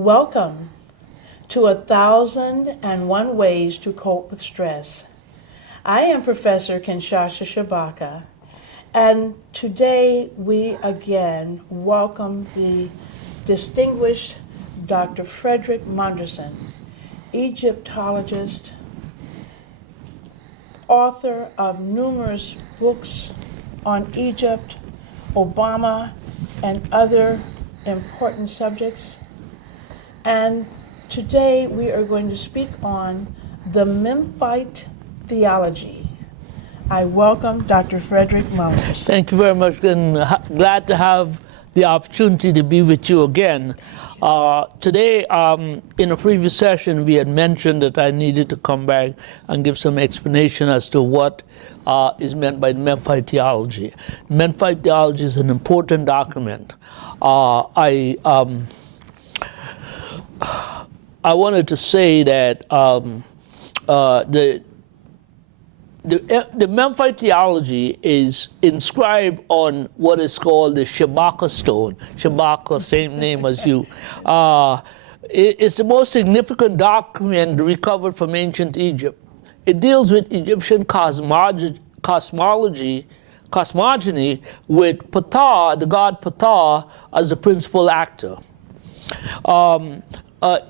Welcome to 1,001 Ways to Cope with Stress. I am Professor Kinshasa Shabaka, and today we again welcome the distinguished Dr. FREDERICK MONDERSON, Egyptologist, author of numerous books on Egypt, Obama, and other important subjects. And today we are going to speak on the Memphite Theology. I welcome Dr. FREDERICK Monderson. Thank you very much, and glad to have the opportunity to be with you again. Today, in a previous session, we had mentioned that I needed to come back and give some explanation as to what is meant by Memphite Theology. Memphite Theology is an important document. I wanted to say that the Memphite Theology is inscribed on what is called the Shabaka stone. Shabaka, same name as you. It's the most significant document recovered from ancient Egypt. It deals with Egyptian cosmogony with Ptah, the god Ptah, as the principal actor.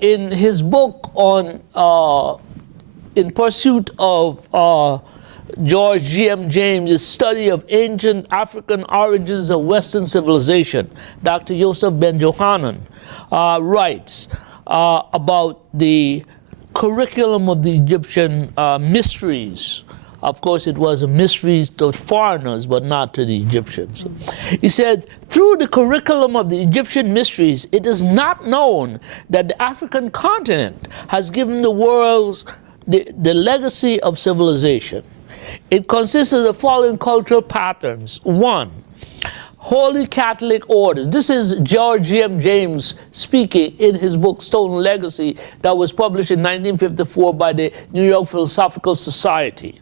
In his book on In Pursuit of George G.M. James' study of ancient African origins of Western civilization, Dr. Yosef Ben Johanan writes about the curriculum of the Egyptian mysteries. Of course, it was a mystery to foreigners, but not to the Egyptians. He said, through the curriculum of the Egyptian mysteries, it is not known that the African continent has given the world the legacy of civilization. It consists of the following cultural patterns. 1, Holy Catholic orders. This is George G.M. James speaking in his book Stone Legacy that was published in 1954 by the New York Philosophical Society.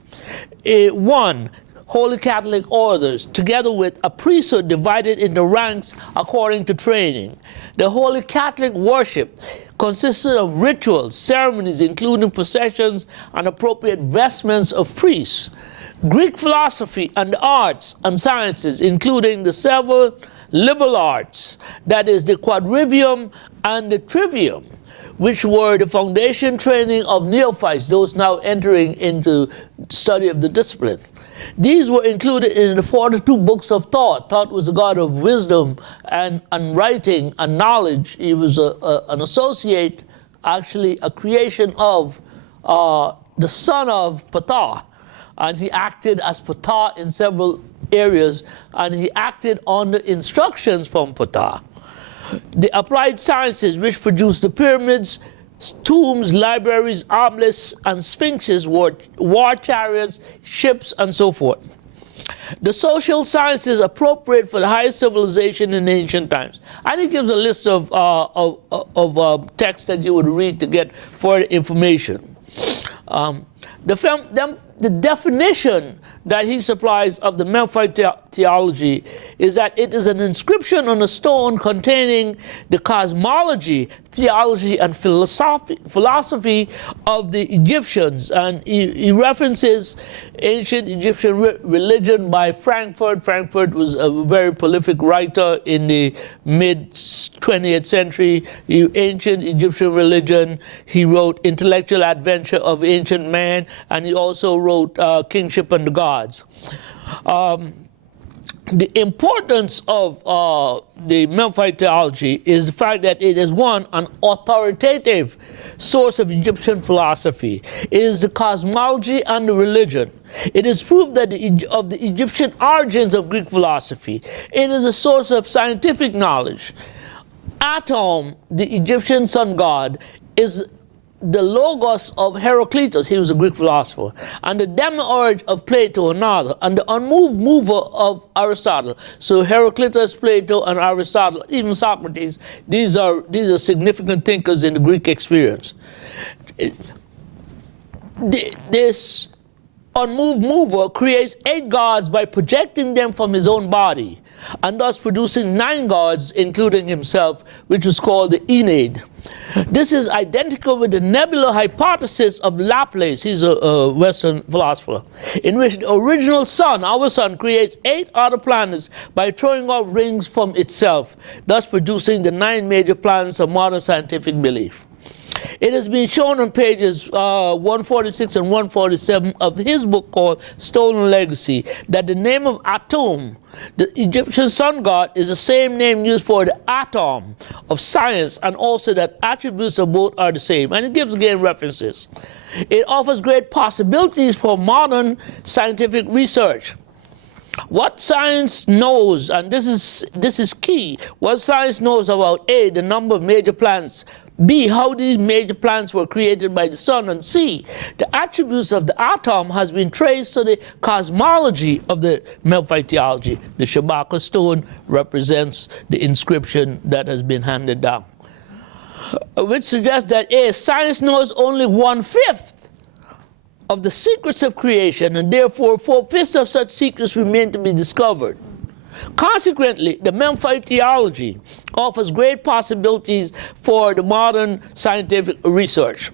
1, Holy Catholic orders, together with a priesthood divided into ranks according to training. The Holy Catholic worship consisted of rituals, ceremonies, including processions and appropriate vestments of priests. Greek philosophy and arts and sciences, including the several liberal arts, that is, the quadrivium and the trivium, which were the foundation training of neophytes, those now entering into study of the discipline. These were included in the 42 books of Thought. Thought was a god of wisdom and writing and knowledge. He was an associate, actually a creation of the son of Ptah. And he acted as Ptah in several areas, and he acted on the instructions from Ptah. The applied sciences, which produced the pyramids, tombs, libraries, obelisks, and sphinxes, war chariots, ships, and so forth. The social sciences appropriate for the highest civilization in ancient times. And he gives a list of texts that you would read to get further information. The definition that he supplies of the Memphite theology is that it is an inscription on a stone containing the cosmology, theology, and philosophy of the Egyptians. And he references ancient Egyptian religion by Frankfurt. Frankfurt was a very prolific writer in the mid-20th century. Ancient Egyptian religion. He wrote Intellectual Adventure of Ancient Man, and he also wrote Kingship and the Gods. The importance of the Memphite theology is the fact that it is, one, an authoritative source of Egyptian philosophy. It is the cosmology and the religion. It is proof that of the Egyptian origins of Greek philosophy. It is a source of scientific knowledge. Atum, the Egyptian sun god, is the logos of Heraclitus, he was a Greek philosopher, and the demiurge of Plato, another, and the unmoved mover of Aristotle. So Heraclitus, Plato, and Aristotle, even Socrates, these are significant thinkers in the Greek experience. This unmoved mover creates 8 gods by projecting them from his own body, and thus producing 9 gods, including himself, which was called the Aeneid. This is identical with the nebular hypothesis of Laplace, he's a Western philosopher, in which the original sun, our sun, creates 8 other planets by throwing off rings from itself, thus producing the 9 major planets of modern scientific belief. It has been shown on pages 146 and 147 of his book called Stolen Legacy that the name of Atum, the Egyptian sun god, is the same name used for the atom of science, and also that attributes of both are the same. And it gives again references. It offers great possibilities for modern scientific research. What science knows, and this is key, what science knows about A, the number of major planets, B, how these major planets were created by the sun, and C, the attributes of the atom has been traced to the cosmology of the Memphite theology. The Shabaka stone represents the inscription that has been handed down, which suggests that A, science knows only 1/5 of the secrets of creation, and therefore 4/5 of such secrets remain to be discovered. Consequently, the Memphite theology offers great possibilities for the modern scientific research.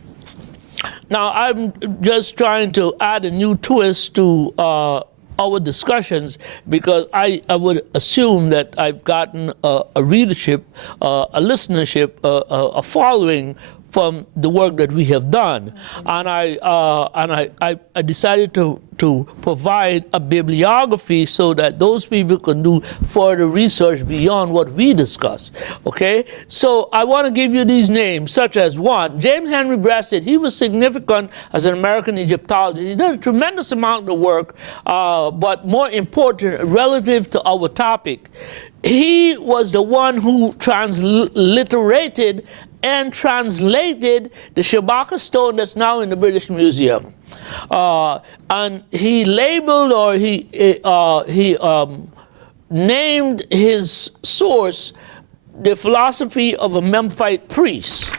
Now, I'm just trying to add a new twist to our discussions, because I would assume that I've gotten a readership, a listenership, a following from the work that we have done. And I decided to provide a bibliography so that those people can do further research beyond what we discuss. Okay? So I want to give you these names, such as 1, James Henry Breasted. He was significant as an American Egyptologist. He did a tremendous amount of work, but more important, relative to our topic, he was the one who transliterated and translated the Shabaka stone that's now in the British Museum. And he labeled, or he named his source the philosophy of a Memphite priest.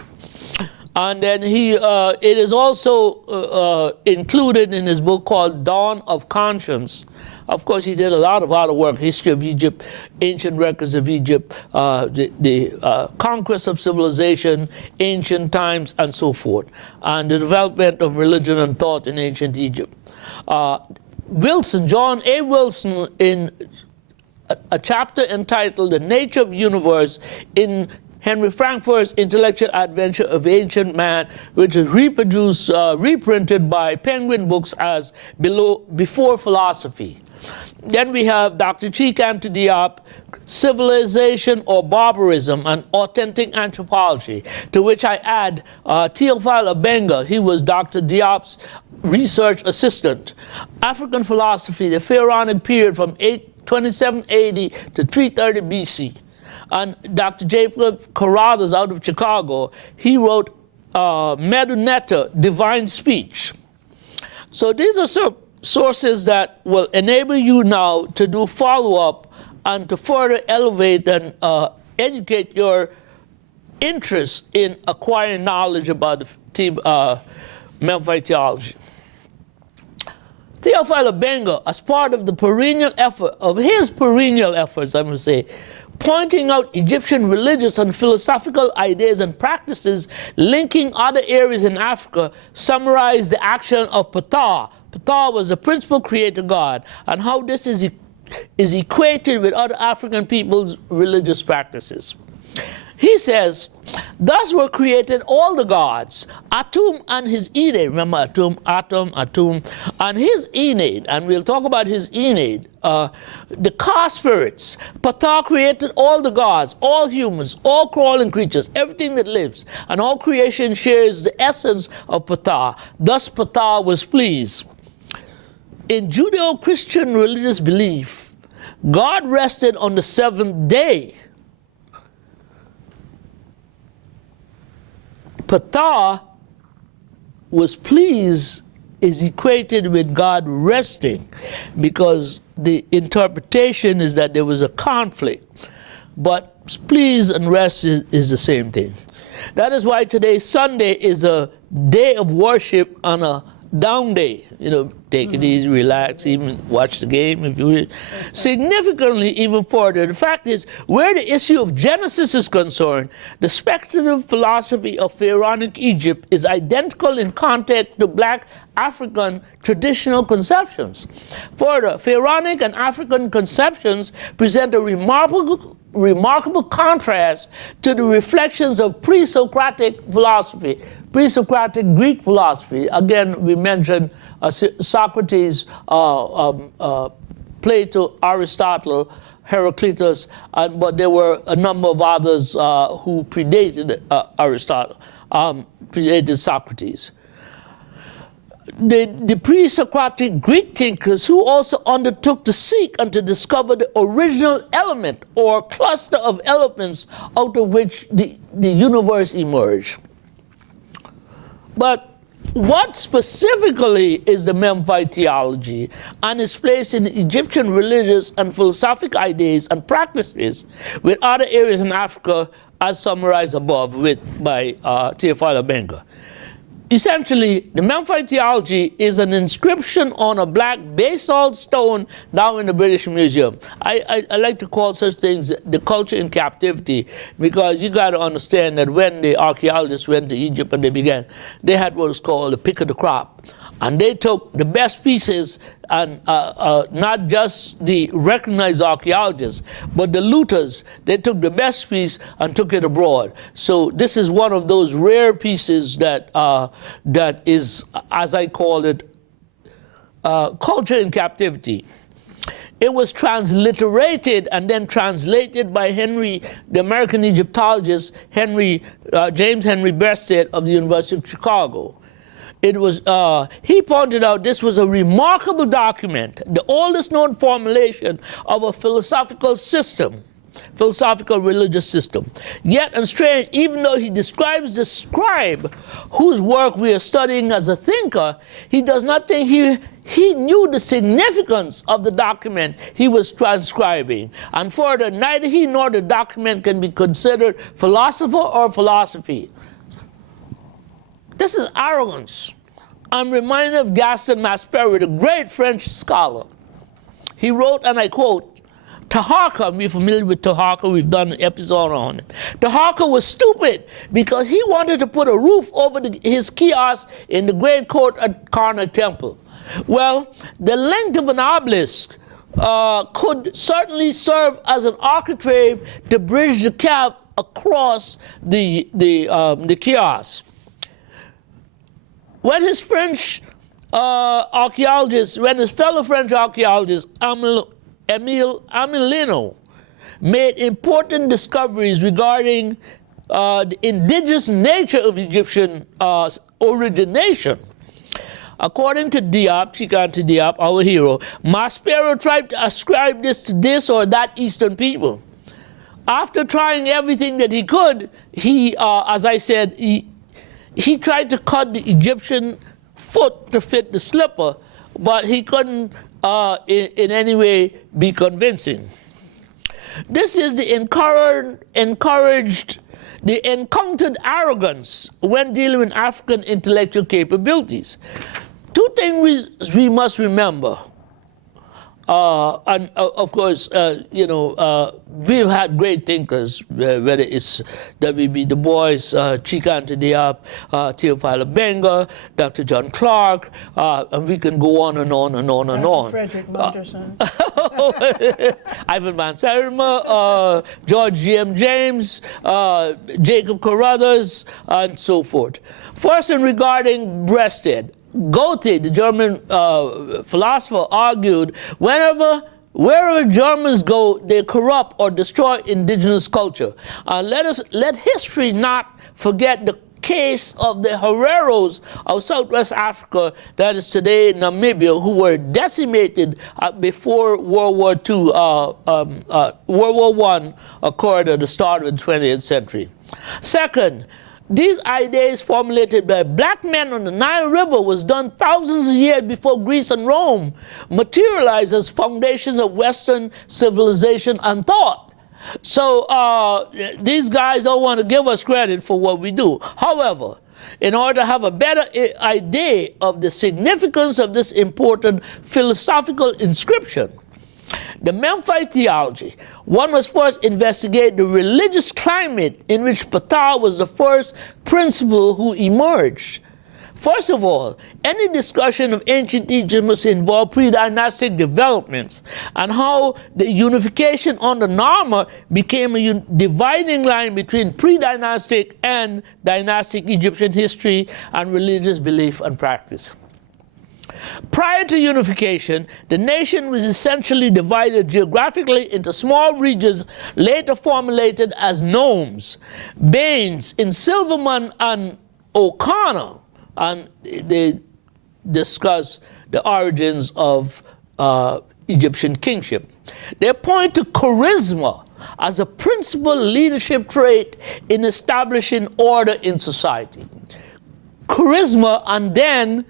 And then it is also included in his book called Dawn of Conscience. Of course, he did a lot of other work: history of Egypt, ancient records of Egypt, the conquest of civilization, ancient times, and so forth, and the development of religion and thought in ancient Egypt. Wilson, John A. Wilson, in a chapter entitled The Nature of the Universe in Henry Frankfurt's Intellectual Adventure of Ancient Man, which is reprinted by Penguin Books as Before Philosophy. Then we have Dr. Chikante Diop, Civilization or Barbarism and Authentic Anthropology, to which I add Theophile Obenga. He was Dr. Diop's research assistant. African Philosophy, the Pharaonic Period from 2780 to 330 BC. And Dr. Jacob Carruthers out of Chicago, he wrote Medunetta, Divine Speech. So these are some sources that will enable you now to do follow-up and to further elevate and educate your interest in acquiring knowledge about the Memphite theology. Theophile Obenga, as part of the perennial effort, of his perennial efforts, I must say, pointing out Egyptian religious and philosophical ideas and practices linking other areas in Africa, summarized the action of Ptah. Ptah was the principal creator god, and how this is equated with other African peoples' religious practices. He says, thus were created all the gods, Atum and his Ennead. Remember Atum, and his Ennead, and we'll talk about his Ennead. The car spirits. Ptah created all the gods, all humans, all crawling creatures, everything that lives, and all creation shares the essence of Ptah. Thus Ptah was pleased. In Judeo-Christian religious belief, God rested on the 7th day. Ptah was pleased is equated with God resting, because the interpretation is that there was a conflict. But please and rest is the same thing. That is why today, Sunday, is a day of worship on a down day. You know, Take it easy, relax, even watch the game if you wish. Significantly even further, the fact is, where the issue of Genesis is concerned, the speculative philosophy of Pharaonic Egypt is identical in context to black African traditional conceptions. Further, Pharaonic and African conceptions present a remarkable contrast to the reflections of pre-Socratic philosophy, pre-Socratic Greek philosophy. Again, we mentioned Socrates, Plato, Aristotle, Heraclitus, but there were a number of others who predated Aristotle, predated Socrates. The pre-Socratic Greek thinkers who also undertook to seek and to discover the original element or cluster of elements out of which the universe emerged. But what specifically is the Memphite theology and its place in Egyptian religious and philosophic ideas and practices with other areas in Africa as summarized above by Theophile Benga? Essentially, the Memphite theology is an inscription on a black basalt stone down in the British Museum. I like to call such things the culture in captivity, because you got to understand that when the archaeologists went to Egypt and they had what was called the pick of the crop. And they took the best pieces, and not just the recognized archaeologists, but the looters. They took the best piece and took it abroad. So this is one of those rare pieces that that is, as I call it, culture in captivity. It was transliterated and then translated by Henry, the American Egyptologist, James Henry Breasted of the University of Chicago. It was, he pointed out this was a remarkable document, the oldest known formulation of a philosophical religious system. Yet, and strange, even though he describes the scribe whose work we are studying as a thinker, he does not think he knew the significance of the document he was transcribing. And further, neither he nor the document can be considered philosopher or philosophy. This is arrogance. I'm reminded of Gaston Maspero, the great French scholar. He wrote, and I quote, Taharqa, we're familiar with Taharqa, we've done an episode on it. Taharqa was stupid because he wanted to put a roof over his kiosk in the great court at Karnak Temple. Well, the length of an obelisk could certainly serve as an architrave to bridge the gap across the kiosk. When his fellow French archaeologist, Emile Amelino made important discoveries regarding the indigenous nature of Egyptian origination. According to Diop, Chikante Diop, our hero, Maspero tried to ascribe this to this or that Eastern people. After trying everything that he could, he, as I said, he tried to cut the Egyptian foot to fit the slipper, but he couldn't in any way be convincing. This is the encountered arrogance when dealing with African intellectual capabilities. Two things we must remember. And of course, we've had great thinkers, whether it's W.B. Du Bois, Chikante Diop, Theophile Benga, Dr. John Clark, and we can go on and on and on and on. FREDERICK, MONDERSON. Ivan Van Sertima, George G.M. James, Jacob Carruthers, and so forth. First, in regarding Breasted, Goethe, the German philosopher, argued wherever Germans go, they corrupt or destroy indigenous culture. Let history not forget the case of the Hereros of Southwest Africa, that is today Namibia, who were decimated before World War II, World War I occurred at the start of the 20th century. Second, these ideas formulated by black men on the Nile River was done thousands of years before Greece and Rome materialized as foundations of Western civilization and thought. So these guys don't want to give us credit for what we do. However, in order to have a better idea of the significance of this important philosophical inscription, the Memphite Theology, one must first investigate the religious climate in which Ptah was the first principal who emerged. First of all, any discussion of ancient Egypt must involve pre-dynastic developments and how the unification under Narmer became a dividing line between pre-dynastic and dynastic Egyptian history and religious belief and practice. Prior to unification, the nation was essentially divided geographically into small regions later formulated as nomes. Baines in Silverman and O'Connor, and they discuss the origins of Egyptian kingship. They point to charisma as a principal leadership trait in establishing order in society. Charisma, and then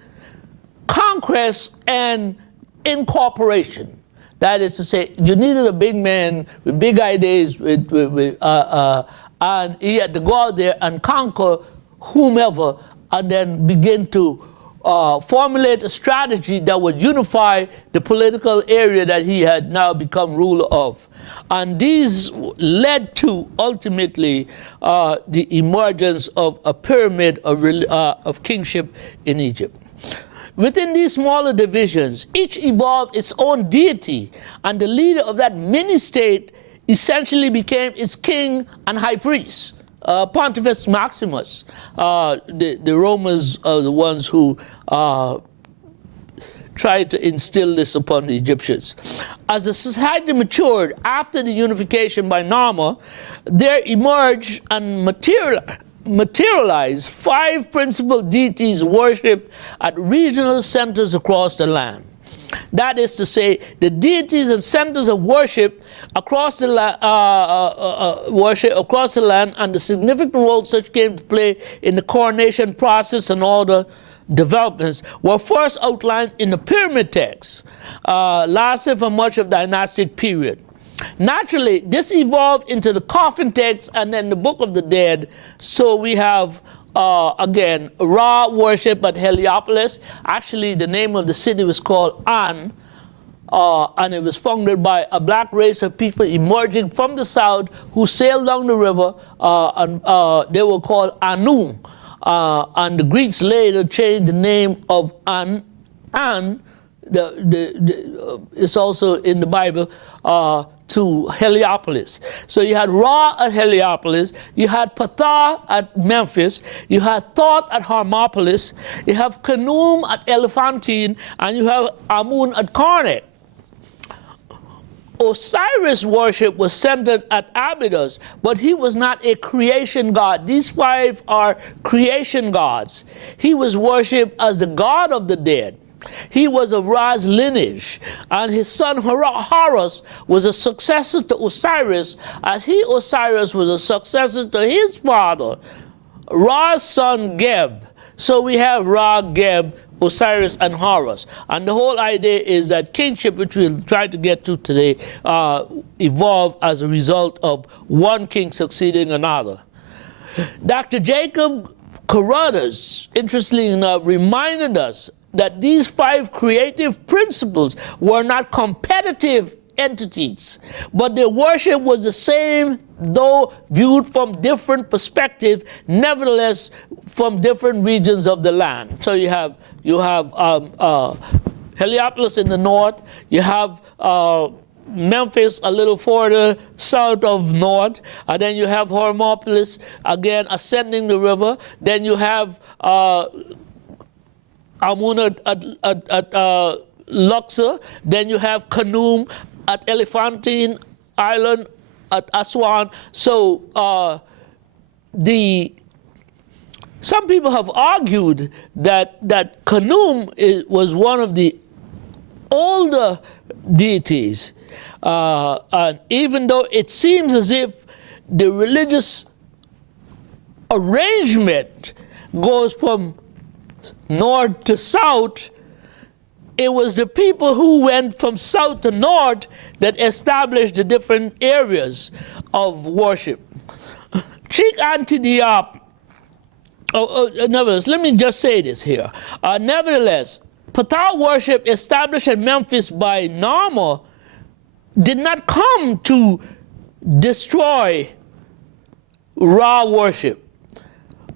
conquest and incorporation. That is to say, you needed a big man with big ideas, and he had to go out there and conquer whomever, and then begin to formulate a strategy that would unify the political area that he had now become ruler of. And these led to, ultimately, the emergence of a pyramid of kingship in Egypt. Within these smaller divisions, each evolved its own deity, and the leader of that mini-state essentially became its king and high priest. Pontifex Maximus, the Romans are the ones who tried to instill this upon the Egyptians. As the society matured after the unification by Narmer, there emerged and materialized 5 principal deities worshipped at regional centers across the land. That is to say, the deities and centers of worship across the land, and the significant role such came to play in the coronation process and all the developments were first outlined in the pyramid text, lasted for much of the dynastic period. Naturally, this evolved into the coffin text and then the Book of the Dead. So we have again, Ra worship at Heliopolis. Actually, the name of the city was called An, and it was founded by a black race of people emerging from the south who sailed down the river, and they were called Anu. And the Greeks later changed the name of An. It's also in the Bible, to Heliopolis. So you had Ra at Heliopolis, you had Ptah at Memphis, you had Thoth at Hermopolis, you have Khnum at Elephantine, and you have Amun at Karnak. Osiris worship was centered at Abydos, but he was not a creation god. These 5 are creation gods. He was worshipped as the god of the dead. He was of Ra's lineage, and his son Horus was a successor to Osiris, as Osiris was a successor to his father, Ra's son Geb. So we have Ra, Geb, Osiris, and Horus. And the whole idea is that kingship, which we'll try to get to today, evolved as a result of one king succeeding another. Dr. Jacob Carruthers, interestingly enough, reminded us that these 5 creative principles were not competitive entities, but their worship was the same, though viewed from different perspectives, nevertheless from different regions of the land. So you have Heliopolis in the north, you have Memphis a little further south of north, and then you have Hermopolis, again ascending the river, then you have Amun at Luxor, then you have Khnum at Elephantine Island at Aswan. So some people have argued that Khnum was one of the older deities, and even though it seems as if the religious arrangement goes from north to south, it was the people who went from south to north that established the different areas. of worship. Cheek Antidiop, nevertheless, let me just say this here. Nevertheless, Ptah worship established in Memphis by Nama did not come to destroy Ra worship,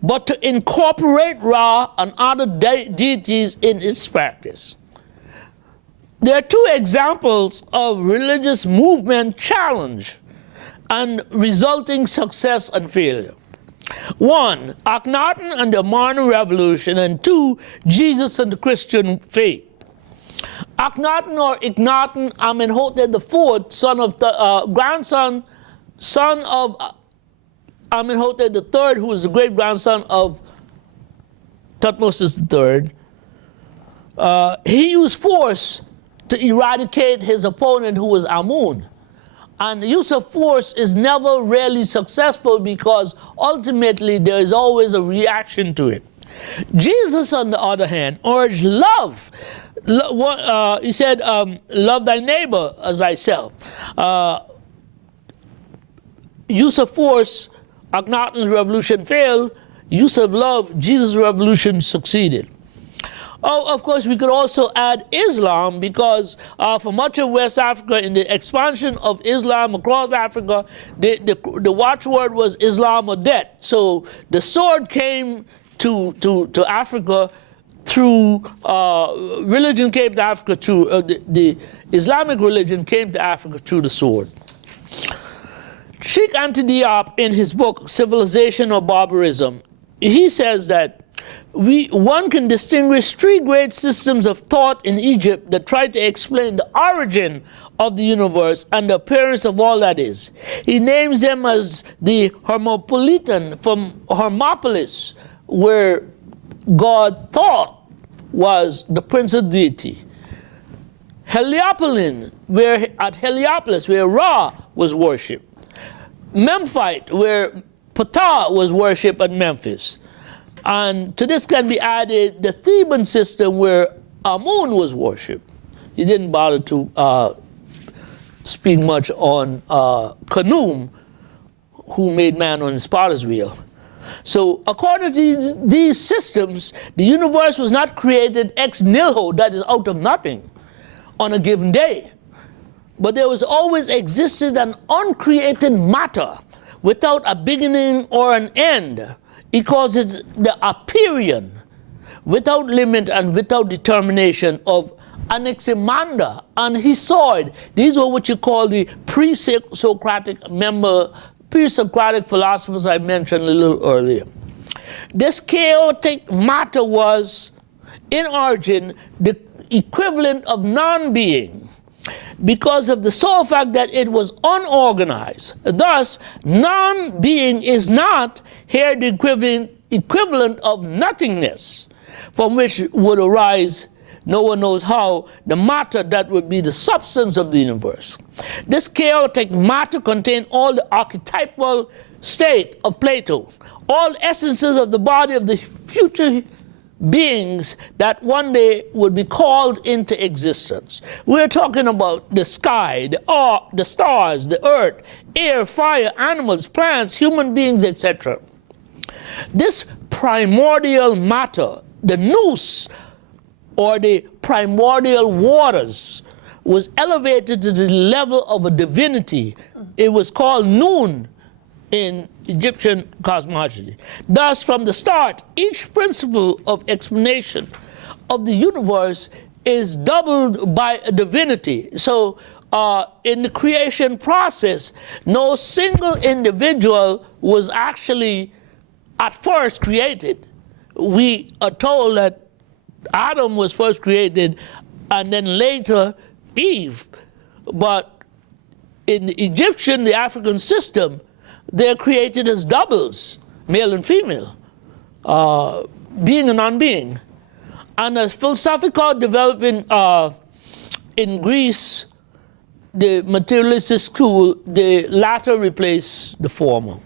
but to incorporate Ra and other deities in its practice. There are two examples of religious movement challenge and resulting success and failure. One, Akhenaten and the Modern Revolution, and two, Jesus and the Christian faith. Akhenaten or Ignaten Amenhotep IV, son of Amenhotep III, who was the great-grandson of Thutmose III, he used force to eradicate his opponent, who was Amun. And the use of force is never really successful because ultimately there is always a reaction to it. Jesus, on the other hand, urged love. He said, love thy neighbor as thyself. Use of force, Akhenaten's revolution failed. Use of love, Jesus' revolution succeeded. Oh, of course, we could also add Islam because for much of West Africa, in the expansion of Islam across Africa, the watchword was Islam or death. So the sword came to Africa through, religion came to Africa through, the Islamic religion came to Africa through the sword. Cheikh Anta Diop, in his book, Civilization or Barbarism, he says that one can distinguish three great systems of thought in Egypt that try to explain the origin of the universe and the appearance of all that is. He names them as the Hermopolitan from Hermopolis, where God thought was the Prince of Deity. Heliopolis, at Heliopolis, where Ra was worshipped. Memphite, where Ptah was worshipped at Memphis. And to this can be added the Theban system where Amun was worshipped. He didn't bother to speak much on Khnum, who made man on his potter's wheel. So according to these systems, the universe was not created ex nihilo, that is out of nothing, on a given day. But there was always existed an uncreated matter without a beginning or an end. He calls it the Aperion, without limit and without determination, of Anaximander and Hesiod. These were what you call the pre-Socratic philosophers I mentioned a little earlier. This chaotic matter was, in origin, the equivalent of non-being, because of the sole fact that it was unorganized. Thus, non-being is not here the equivalent of nothingness, from which would arise, no one knows how, the matter that would be the substance of the universe. This chaotic matter contained all the archetypal state of Plato, all essences of the body of the future beings that one day would be called into existence. We're talking about the sky, the stars, the earth, air, fire, animals, plants, human beings, etc. This primordial matter, the nous, or the primordial waters, was elevated to the level of a divinity. It was called Nun in Egyptian cosmology. Thus, from the start, each principle of explanation of the universe is doubled by a divinity. So in the creation process, no single individual was actually at first created. We are told that Adam was first created and then later Eve. But in the Egyptian, the African system, they're created as doubles, male and female, being and non-being. And as philosophical development in Greece, the materialistic school, the latter replaced the former.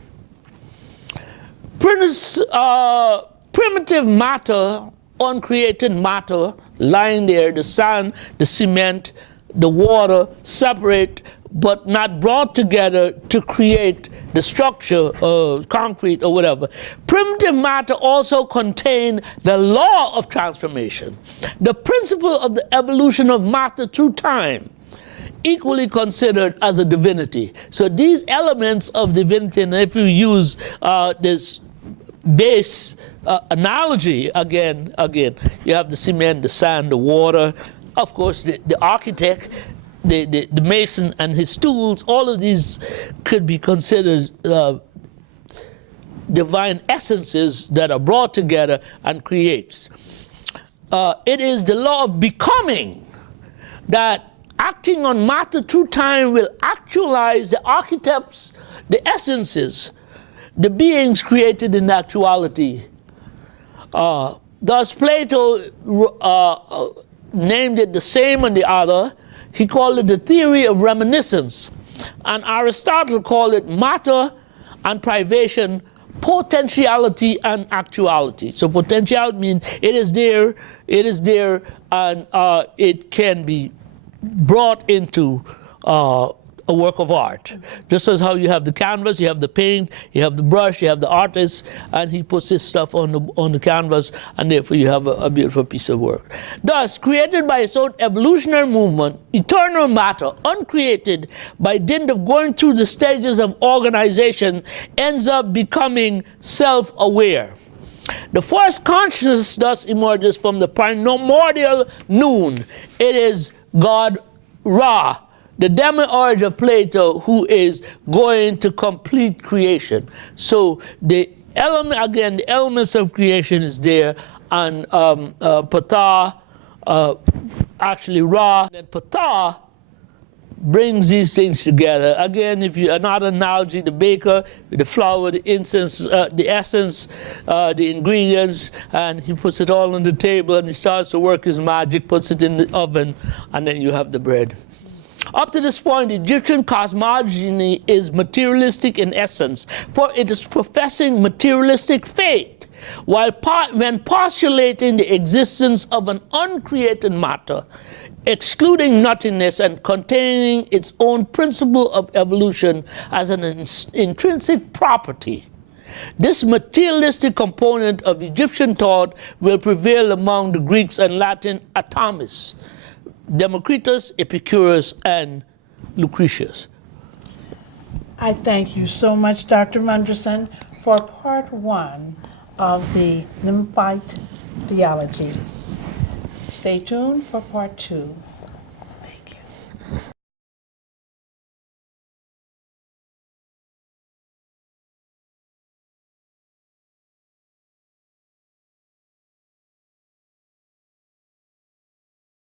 Primitive matter, uncreated matter, lying there, the sand, the cement, the water, separate but not brought together to create the structure, concrete or whatever. Primitive matter also contained the law of transformation, the principle of the evolution of matter through time, equally considered as a divinity. So these elements of divinity, and if you use this base analogy, again, you have the cement, the sand, the water, of course, the architect, the mason and his tools, all of these could be considered divine essences that are brought together and creates. It is the law of becoming that acting on matter through time will actualize the archetypes, the essences, the beings created in actuality. Thus Plato named it the same and the other. He called it the theory of reminiscence. And Aristotle called it matter and privation, potentiality and actuality. So potentiality means it is there, and it can be brought into a work of art. Just as how you have the canvas, you have the paint, you have the brush, you have the artist, and he puts his stuff on the canvas, and therefore you have a beautiful piece of work. Thus, created by its own evolutionary movement, eternal matter, uncreated by dint of going through the stages of organization, ends up becoming self-aware. The first consciousness thus emerges from the primordial noon. It is God Ra, the demiurge of Plato, who is going to complete creation. So the element, again, the elements of creation is there, and Ptah, actually Ra, and Ptah brings these things together. Again, if you another analogy, the baker with the flour, the incense, the essence, the ingredients, and he puts it all on the table and he starts to work his magic, puts it in the oven, and then you have the bread. Up to this point, Egyptian cosmogony is materialistic in essence, for it is professing materialistic faith, while when postulating the existence of an uncreated matter, excluding nothingness and containing its own principle of evolution as an intrinsic property. This materialistic component of Egyptian thought will prevail among the Greeks and Latin atomists, Democritus, Epicurus, and Lucretius. I thank you so much, Dr. Monderson, for part one of the Memphite Theology. Stay tuned for part two.